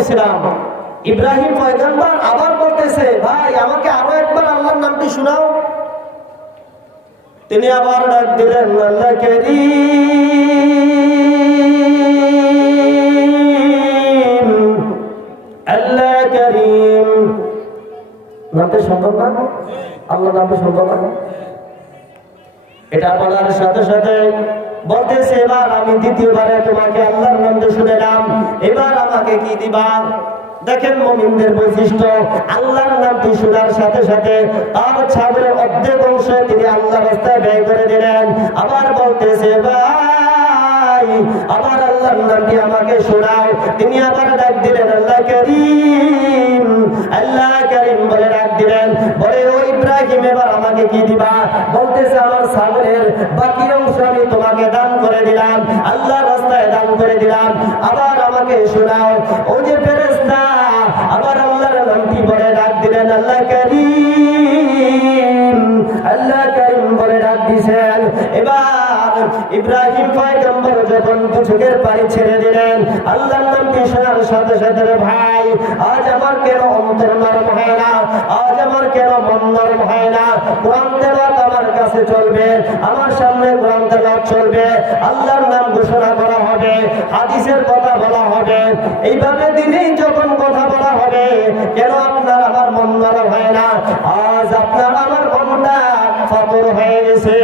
বলতেছিলাম, ইব্রাহিম পয়গম্বর আবার বলতেছে, ভাই আমাকে আরো একবার আল্লাহর নামটি শোনাও। তিনি আবার ডাক দিলেন, আল্লাহ কারীম, আল্লাহ কারীম। নামটা সম্ভব না? আল্লাহ নামটা সম্ভব না? এটা বলার সাথে সাথে বলতেছে, এবার আমি দ্বিতীয়বারে তোমাকে আল্লাহর নামটা শুনলাম, এবার আমাকে কি দিবা? দেখেন মুমিনদের বৈশিষ্ট্য, আল্লাহর নামটি শোনার সাথে সাথে তার ছাগলের অর্ধেক অংশ তিনি আল্লাহর রাস্তায় ব্যয় করে দিলেন। আবার বলতেছে, ভাই আবার আল্লাহর নামটি আমাকে শোনাও। তিনি আবার ডাক দিলেন, আল্লাহ কারীম, আল্লাহ কারীম বলে ডাক দিলেন। বলে, ও ইব্রাহিম এবার আমাকে কি দিবা? বলতেছে, আমার ছাগলের বাকি অংশ আমি তোমাকে দান করে দিলাম, আল্লাহর রাস্তায় দান করে দিলাম, আবার আমাকে শোনাও। ও যে ফেরেশতা আবার আল্লাহর নামটি বলে ডাক দিলেন, আল্লাহ কারীম, আল্লাহ কারীম বলে ডাক দিয়েছেন। এবার ইব্রাহিম পয়গম্বর যখন চোখের পানি ছেড়ে দিলেন, আল্লাহর নামটি শোনার সাথে সাথে, ভাই আজ আমার কেন অন্তর নরম হয় না? আজ আমার কেন মন নরম হয় না? কোরআন তেলাওয়াত আমার কাছে চলবে, আমার সামনে কোরআন তেলাওয়াত চলবে, আল্লাহর নাম ঘোষণা করা হবে, হাদিসের কথা বলা হবে, এইভাবে দিনেই যখন কথা বলা হবে, কেন আপনার আমার মন নরম হয় না? আজ আপনার আমার মনটা ফাতর হয়ে গেছে।